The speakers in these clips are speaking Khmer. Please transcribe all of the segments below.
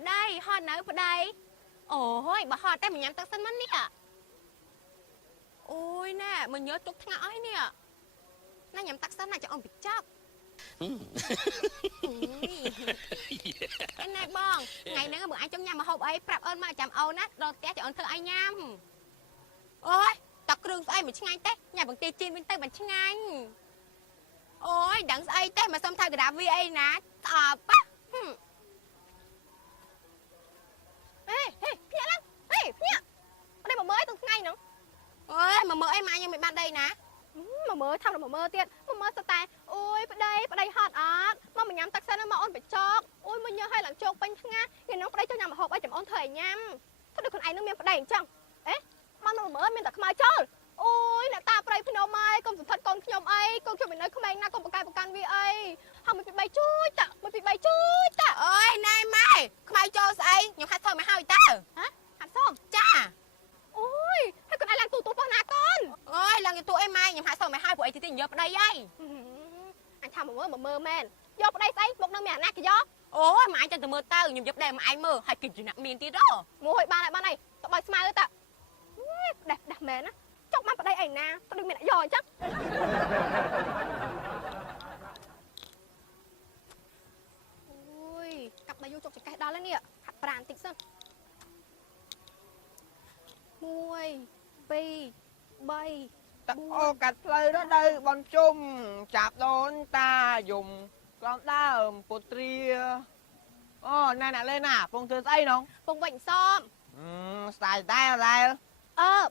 ប្តីហត់នៅប្តីអូយបើហត់តែមិនញ៉ាំទឹកសិនមកនេះអូយណែមិនញើទុកថ្ងាក់អស់នេះណែញ៉ាំទឹកសិនណាចង់អូនពីចប់ណែបងថ្ងៃហ្នឹងបើអញចង់ញ៉ាំម្ហូបអីប្រាប់អូនមកចាំអូនណាដល់ផ្ទះចាំអូនធ្វើឲ្យញ៉ាំអូយតាគ្រឿងស្អីមិនឆ្ងាញ់ទេញ៉ាំបង្គាជៀនវិញទៅមិនឆ្ងាញ់អូយដឹងស្អីទេមកសុំថៅកណ្ដាប់វាអីណាស្អប់ហេភ្ញាក់ឡើងភ្ញាក់អត់មកមើលទាំងថ្ងៃហ្នឹងអូយមកមើលអីម៉ាខ្ញុំមិនបានដីណាមកមើលថំមកមើលទៀតមកមើលស្តែអូយប្តីហត់អត់មកញ៉ាំទឹកសិនមកអូនបិចកអូយមកញើឲ្យឡើងជោគពេញថ្ងៃថ្ងៃនោះប្តីចង់ញ៉ាំម្ហូបអីចាំអូនធ្វើឲ្យញ៉ាំធ្វើដូចខ្លួនឯងនឹងមានប្តីអញ្ចឹងមកមើលមានតែខ្មៅចូលអូយអ្នកតាប្តីភ្នំអើយកុំសន្ធិដ្ឋកូនខ្ញុំអីកូនខ្ញុំមិននៅក្មេងណាកុំប្រកែប្រកាន់វាអីហើយមួយពី3ជួយតាមួយពី3ជួយតាអើយណែម៉ែខ្មៅចូលស្អីខ្ញុំហាត់ធ្វើមកហើយតើហាត់សមចាអូយហើយកូនឯងឡើងទូប៉ុណ្ណាកូនអូយឡើងទូអីម៉ែខ្ញុំហាត់សមមកហើយព្រោះអីទីញើប្តីអីអញថាមកមើលមែនយកប្តីស្អីមកនឹងមានអាណាគេយកអូយម៉ែចាំទៅមើលទៅខ្ញុំយកប្តីមកឯងមើលហើយគេជាអ្នកមានទៀតមួយបានហើយទៅបើស្មៅទៅដាស់មែនណាចុកបានប្តីអីណាទៅដូចមានអ្នកយកអញ្ចឹងអូយកាប់ដៃយកចុកចង្កេះដល់ហើយនេះហាត់ប្រានតិចសិន1 2 3តអូកាត់ផ្លូវđó đây bọn chum chạp đón ta dùng conដើមពុទ្រាអូណែអ្នកលេងណាពងធ្វើស្អីនងពងវិញសមស្ដាយដែរ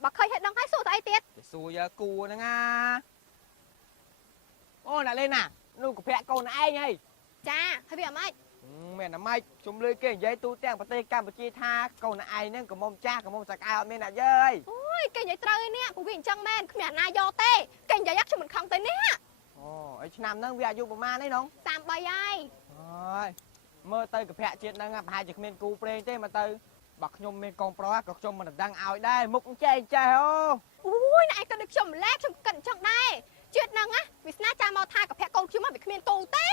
បើឃើញហេតុដឹងហើយសួរទៅអីទៀតសួរយកគួរហ្នឹងណាអូអ្នកលេងណានោះកភៈកូនឯងហីចាហើយវាអាម៉េចមានអាម៉េចជុំលឺគេនិយាយទូទាំងប្រទេសកម្ពុជាថាកូនឯងហ្នឹងកុំមុំចាស់កុំមុំសកែអត់មានអ្នកយើយអូយគេនិយាយត្រូវឯនេះពួកវាអញ្ចឹងមែនគ្មានអាណាយកទេគេនិយាយខ្ញុំមិនខឹងទេនេះអូអីឆ្នាំហ្នឹងវាអាយុប្រហែលអីនង33ហើយអូយមើលទៅកភៈជាតិហ្នឹងប្រហែលជាគ្មានគូព្រេងទេមកទៅបើខ្ញុំមានកូនប្រុសក៏ខ្ញុំមិនដឹងឲ្យដែរមុខចេះអូយណែឯងក៏ដូចខ្ញុំម្លេះខ្ញុំគិតអញ្ចឹងដែរជាតិហ្នឹងណាវាស្នាចាំមកថាកភៈកូនខ្ញុំវាគ្មានគូទេ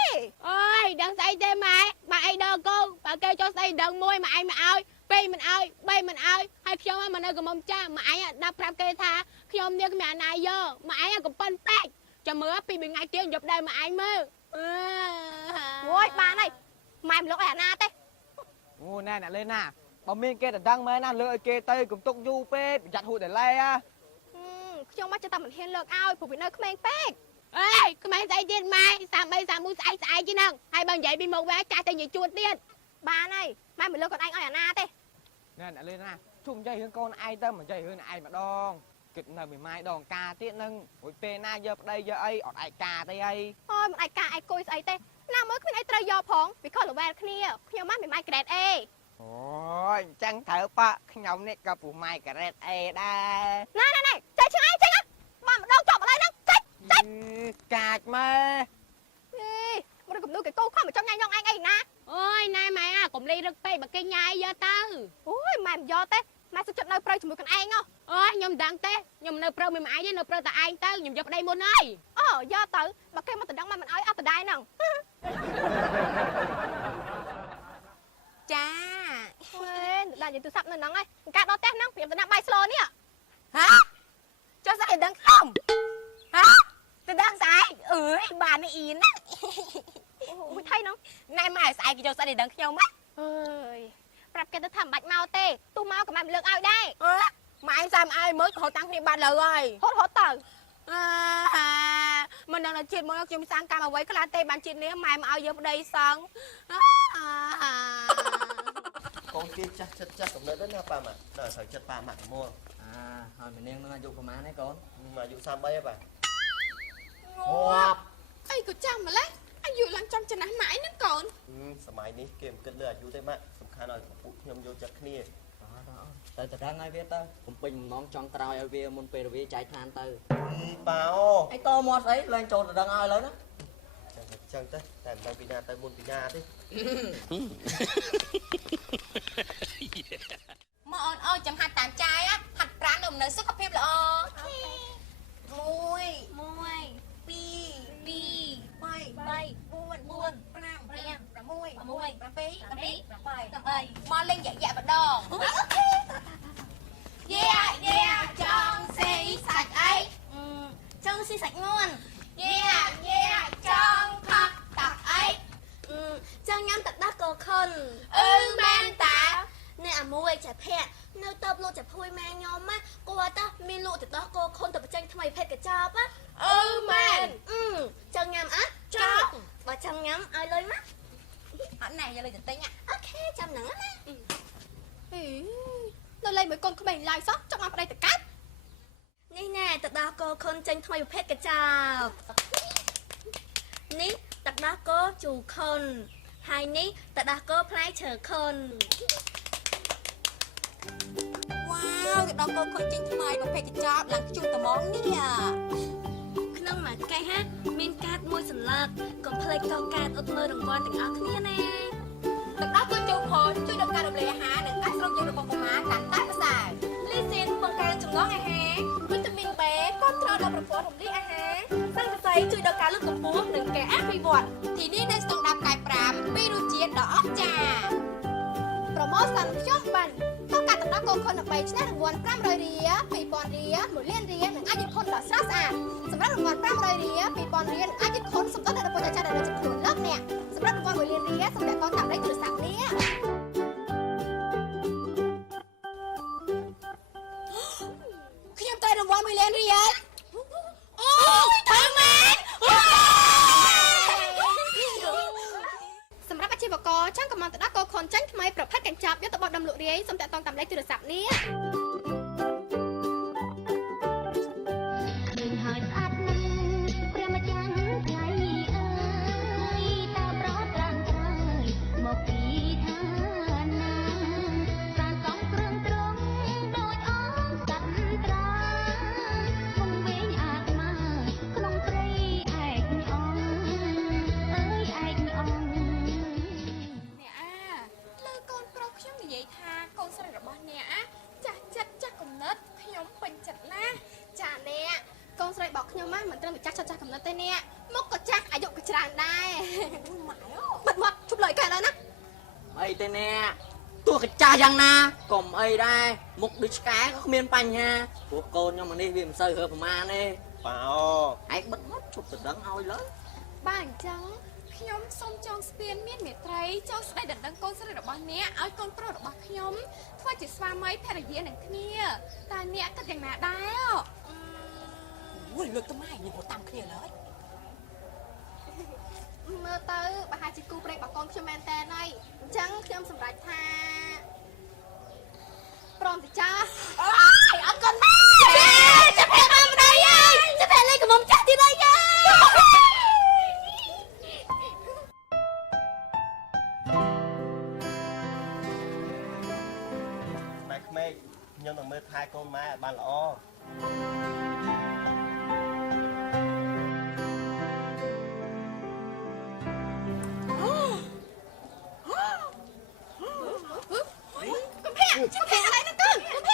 អើយដឹងស្អីទេម៉ែបើអីដល់កូនបើគេចុះស្អីដឹងមួយម៉ែឯងមិនឲ្យពីរមិនឲ្យ3មិនឲ្យហើយខ្ញុំមកនៅកំមុំចាស់ម៉ែឯងដាក់ប្រាប់គេថាខ្ញុំនេះគ្មានអាណាយកម៉ែឯងកំប៉ុនពេកចាំមើលពី2ថ្ងៃទៀតយកដែរម៉ែឯងមើលអូយបានហើយម៉ែមិនលុកឲ្យអាណាទេអូណែអ្នកលេងណាបើមានគេដណ្ដឹងមែនណាលើឲ្យគេទៅកុំទុកយូរពេកប្រយ័ត្នហួសដេឡេខ្ញុំមកចិត្តតែមិនហ៊ានលើកឲ្យព្រោះវានៅក្មេងពេកអេក្មេងស្អីទៀតម៉ែ33 31ស្អែកជាងហ្នឹងហើយបើនិយាយពីមុខវាចាស់តែនិយាយជួនទៀតបានហើយម៉ែមិនលើកកូនឯងឲ្យអាណាទេណែអ្នកលេងណាជុំនិយាយរឿងកូនឯងទៅមិននិយាយរឿងឯងម្ដងគិតនៅមួយម៉ាយដងការទៀតនឹងរួចពេលណាយកប្តីយកអីអត់ឯកាទេអីអូយមិនឯកាឯកុយស្អីទេណាមើលគ្មានអីត្រូវយកផងវាខុសល្វែលគ្នាខ្ញុំមកមិនម៉ៃក្រេតអេអូយអញ្ចឹងត្រូវប៉ខ្ញុំនេះក៏ពុះម៉ៃការ៉េតអេដែរណែចេះឆ្ងាយចេះបានម្ដងចប់ឥឡូវហ្នឹងចេះកាចម៉ែមកកំនួគេកោខំមកចង់ញ៉ាំញ៉ងឯងអីណាអូយណែម៉ែកុំលេងរឹកពេកបើគេញ៉ាយយកទៅអូយម៉ែមិនយកទេម៉ែសុខចិត្តនៅព្រៃជាមួយខ្លួនឯងអូយខ្ញុំមិនដឹងទេខ្ញុំនៅព្រៃមួយម៉ែឯងទេនៅព្រៃតែឯងទៅខ្ញុំយកប្តីមុនហើយអូយកទៅបើគេមកតដឹងម៉ែមិនអោយអត់តដែរហ្នឹងចាហេដាក់និយាយទូរស័ព្ទនៅហ្នឹងហើយកាដល់ផ្ទះហ្នឹងខ្ញុំទៅដាក់បាយស្លនេះហ៎ចុះស្អីដឹងខ្ញុំហ៎ទៅដឹងស្អីអើយបាននេះអ៊ីនណាអូយថៃហ្នឹងណែម៉ែស្អីគេចូលស្អីដឹងខ្ញុំហ៎អើយប្រាប់គេទៅថាមិនបាច់មកទេទោះមកក៏ម៉ែមិនលើកឲ្យដែរម៉ែសាមអើយមើលក៏ហត់តាំងគ្នាបាត់លើហើយហត់ទៅមិនដឹងថាជាតិមកខ្ញុំសាងកម្មអ្វីខ្លះទេបានជាតិនេះម៉ែមកឲ្យយកប្តីសងកូនគេចាស់ចិត្តកំណត់ណាប៉ាម៉ាក់ដល់ស្រីចិត្តប៉ាម៉ាក់មួហើយម្នាក់នឹងអាយុប្រហែលទេកូនអាយុ33ហ៎បាទងាប់អីក៏ចាំម្លេះអាយុឡើងចំចំណាស់ម៉ែហ្នឹងកូនសម័យនេះគេមិនគិតលើអាយុទេម៉ាក់សំខាន់ឲ្យពួកខ្ញុំយកចិត្តគ្នាទៅដឹងឲ្យវាទៅបំពេញបំណងចង់ក្រោយឲ្យវាមុនពេលវាចែកឋានទៅប៉ាអីតមាត់ស្អីឡើងចូលទៅដឹងឲ្យឥឡូវណាចឹងទៅតែមិនដឹងពីណាទៅមុនពីណាទេមកអូនចាំហាត់តាមចាយហាត់ប្រាណនៅនៅសុខភាពល្អ1 2 3 4 5 6 7 8 ហើយមកលេងយ៉ាយ៉ាម្ដងយ៉ាយ៉ាចង់ស៊ីសាច់អីចង់ស៊ីសាច់ងួនយ៉ាយ៉ាចង់ផឹកទឹកអីចង់ញ៉ាំទឹកដោះគោខុនមែនតាអ្នកអាមួយចាភ័ក្រនៅតបលោកចាភួយម៉ែខ្ញុំណាគាត់តាមានលក់ទឹកដោះគោខុនទៅបញ្ចេញថ្មីភេទកញ្ចប់ណាមែនចង់ញ៉ាំចង់បើចង់ញ៉ាំឲ្យលុយមកអត់ណែយកលុយទៅទិញអូខេចាំហ្នឹងណានៅលេងមួយកូនក្មេងឡាយសោះចង់មកប្តីទៅកាត់នេះណែទឹកដោះគោខុនចេញថ្មីប្រភេទកញ្ចប់នេះទឹកដោះគោជូរខុនហើយនេះទឹកដោះគោផ្លែឈើខុនវ៉ាវទឹកដោះគោខុនចេញថ្មីប្រភេទកញ្ចប់ឡើងជូរត្មងនេះក្នុងមួយកេះហាមានកាតមួយសន្លឹកកុំភ្លេចកោកាតអត់មើលរង្វាន់ទាំងអស់គ្នាណាទឹកដោះគោជូរខុនជួយដល់ការរំលាយអាហារនិងការស្រោចយើងរបស់កុមារកាន់តែប្រសើរលីស៊ីនបង្កើនចំណងអាហារវីតាមីន B គ្រប់គ្រងដល់ប្រព័ន្ធរំលាយអាហារសង្កសីជួយដល់ការលើកកម្ពស់និងការអភិវឌ្ឍទីនេះនៅស្តង់ដារផ្កាយ5ពីរសជាតិដ៏អស្ចារ្យប្រូម៉ូសិនខ្ញុំបានต้องการទឹកដោះគោខុន13ឆ្នាំរង្វាន់500រៀល2000រៀល1លានរៀលនិងអាចยึดខុនដ៏ស្រស់ស្អាតសម្រាប់រង្វាន់500រៀល2000រៀលអាចยึดខុនសម្រាប់ដល់ពលរដ្ឋចាស់ដែលចំនួនលើកអ្នកសម្រាប់រង្វាន់1លានរៀលសម្រាប់កូនតាមលេខទូរស័ព្ទនេះខ្ញុំត្រូវរង្វាន់1លានរៀលអូយថើមែនសម្រាប់អាជីវករចង់កំណត់ទឹកដោះគោខុនចាញ់ថ្មីប្រភេទកញ្ចប់យកទៅបោះដុំលក់រាយសូមតាក់ទងតាមលេខទូរស័ព្ទនេះខ្ញុំមិនត្រឹមតែចាស់ចាស់កំណត់ទេនេះមុខក៏ចាស់អាយុក៏ច្រើនដែរម៉ែអូបាត់មកជប់លុយកែឡើយណាអីទេអ្នកទោះកចាស់យ៉ាងណាកុំអីដែរមុខដូចឆ្កែក៏គ្មានបញ្ហាព្រោះកូនខ្ញុំនេះវាមិនសូវរើប្រមាណទេប៉ាឯងបិទមកជប់ទៅដឹងឲ្យលើបាទអញ្ចឹងខ្ញុំសូមចងស្ពានមានមេត្រីចូលស្ដីដណ្ដឹងកូនស្រីរបស់អ្នកឲ្យកូនប្រុសរបស់ខ្ញុំធ្វើជាស្វាមីភរិយានឹងគ្នាតើអ្នកគិតយ៉ាងណាដែរអូយលើកទៅម៉ែនេះគាត់តាមគ្នាឡើយមើលទៅប្រហែលជាគូព្រេងរបស់កូនខ្ញុំមែនតើហើយអញ្ចឹងខ្ញុំសម្រេចថាព្រមទៅចាស់អូយអត់កូនម៉ែចាប់ពេលមកម្ដាយហើយចាប់ពេលលេងកំមុំចាស់ទៀតហើយក្មេងខ្ញុំនឹងមើលថែកូនម៉ែឲ្យបានល្អចាប់ពេលអីហ្នឹងកូនចាប់ពេល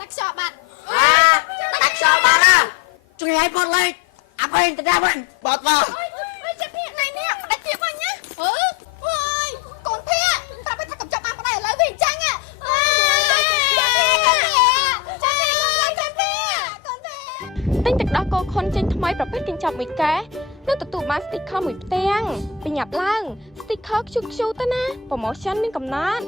ដាក់ខ្យល់បាត់ដាក់ខ្យល់បាត់ណាជួយឲ្យបត់លេខអាប់ឯងទៅដែរវិញបត់មកចាប់ពេលណៃនេះផ្ដាច់ទៀតវិញណាអើយកូនភៀប្រាប់ឲ្យថាកំចាប់បានផ្ដាច់ឥឡូវវិញអញ្ចឹងចាប់ពេលទិញទឹកដោះគោខុនចេញថ្មីប្រភេទកញ្ចប់មួយកែនឹងទទួលបាន sticker មួយផ្ទាំងប្រញាប់ឡើង sticker ខ្ជូតទៅណា promotion មានកំណត់